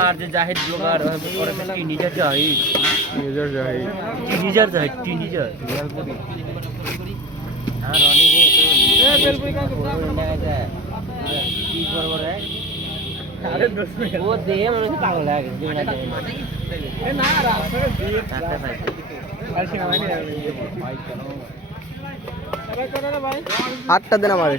আর যে জাহিদ ব্লগার ওরা টিনেজার জাহিদ? নিজের যাই টিনেজার জাহিদ? টিনেজার আর অনেক কি করব রে ও দেহে মনে হচ্ছে পাগল হয়ে গেছে জীবনে থাকতে পাইছে আটটা দেন আমারে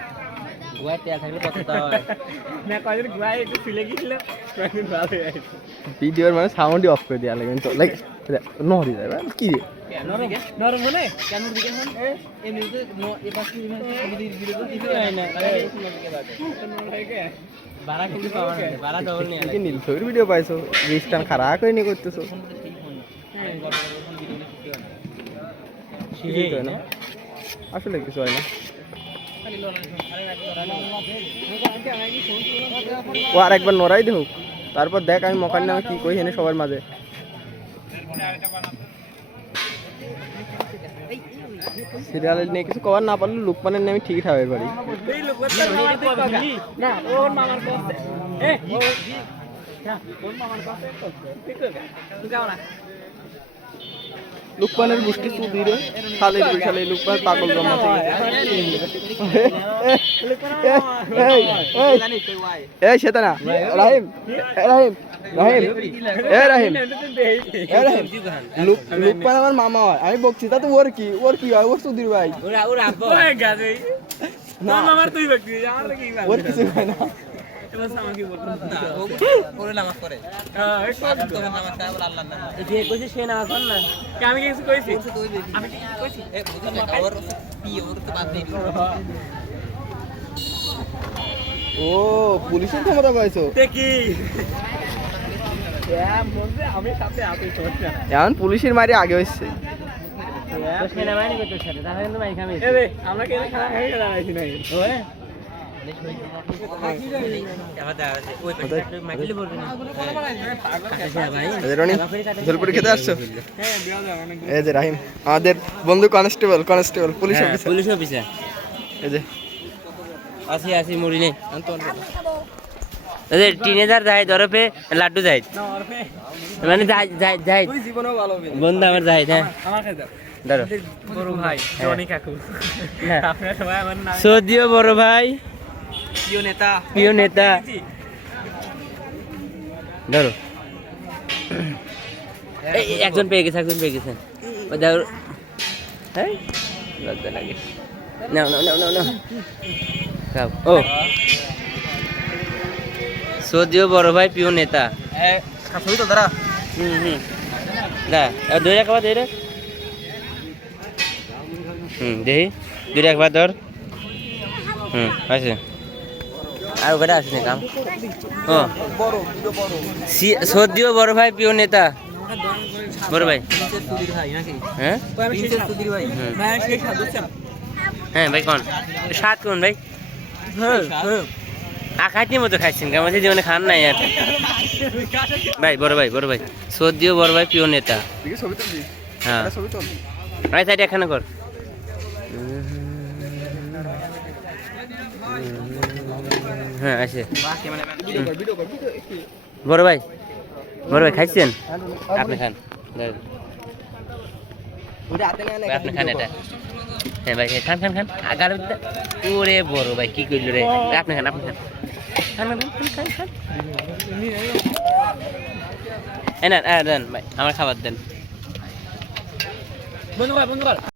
গুয়ায় তেল থাকলে কত দাও? ভিডিওর মানে সাউন্ডই অফ করে দেওয়া লাগে তো লাইক নহরি যায় মানে কি রে? নরম? মনে? কেন দিকে হন এমনিতে এবার কি এমনিতে ভিডিও তো দিতে হয় না বাড়া কিন্তু পাওয়া না বাড়া ডবল নিয়ে কি নীল ছবির ভিডিও পাইছো রিস্টান খারাপ করে নিয়ে করতেছো। হয় না। আসলে কিছু হয় না। ও আর একবার নড়াই দেহুক তারপর দেখ আমি মকার নামে কি কই হেনে সবার মাঝে। সিরিয়ালের নিয়ে কিছু কভার না পারলে লুকমানের নামে ঠিক ঠাবের বাড়ি লুকমানের গোষ্ঠী চুদির সালে বিশালে লুকমান পাগল জমা এই সেটা না রাহিম রাহিম রাহিম এ রাহিম এ রাহিম। লুক- লুকমান আমার মামা হয় আমি বকছি তা তো ওর কি ওর কি হয়? ওর চুদির ভাই। ওরা আব্বা না। মামার তুই ব্যক্তি আমার কি ওর কিছু হয় না। হ্যাঁ তোমার নামাজ চাই বলে আল্লাহর নাম। যে কইছে সে না এখন না। আমি কিছু কইছি? আমি ও পুলিশের ক্ষমতা পাইছো? এখন পুলিশের মারি আগে হচ্ছে আমরা কেন খানা খাই না নাই খেতে আসছো বিয়া দাও অনেক এই যে রাহিম আমাদের বন্ধু constable constable police officer. Police officer এই যে আসি আসি মুড়ি নেই ওদের টিনেজার জাহিদ ওরফে লাড্ডু জাহিদ মানে জাহিদ জাহিদ বন্ধু আমার জাহিদ হ্যাঁ ধরো বড় ভাই জনি কাকু সবাই আমার নাম সৌদিও বড় ভাই প্রিয় নেতা। প্রিয় নেতা। ধরো। একজন পেয়ে গেছে একজন পেয়ে গেছেন ও দাও হ্যাঁ লজ্জা লাগে। নাও নাও নাও নাও নাও। খাও। ও। সৌদিও বড় ভাই প্রিয় নেতা। ছবি তো দাঁড়া। হুম হুম। দা দুই রাখবা দুই হুম দেখি। দুই রাখবা ধর। হুম আছে আর ওটা আছে না কাম? ও। বড় ভাই প্রিয় নেতা। বড় ভাই। হ্যাঁ। হ্যাঁ ভাই কোন? সাত কোন ভাই? আখাইটি মতো খাইছেন আমাদের জীবনে খান নাই আর। ভাই বড় ভাই বড় ভাই। সৌদিও বড় ভাই প্রিয় নেতা। হ্যাঁ। ছবি সাইড এখানে কর। হ্যাঁ আছে। বড় ভাই বড় ভাই খাইছেন? আপনি খান আপনি খান এটা। হ্যাঁ ভাই হ্যাঁ, খান খান খান। আগার ওরে বড় ভাই কি করল রে? আপনি খান আপনি খান। আমার খাবার দেন। বন্ধু বন্ধু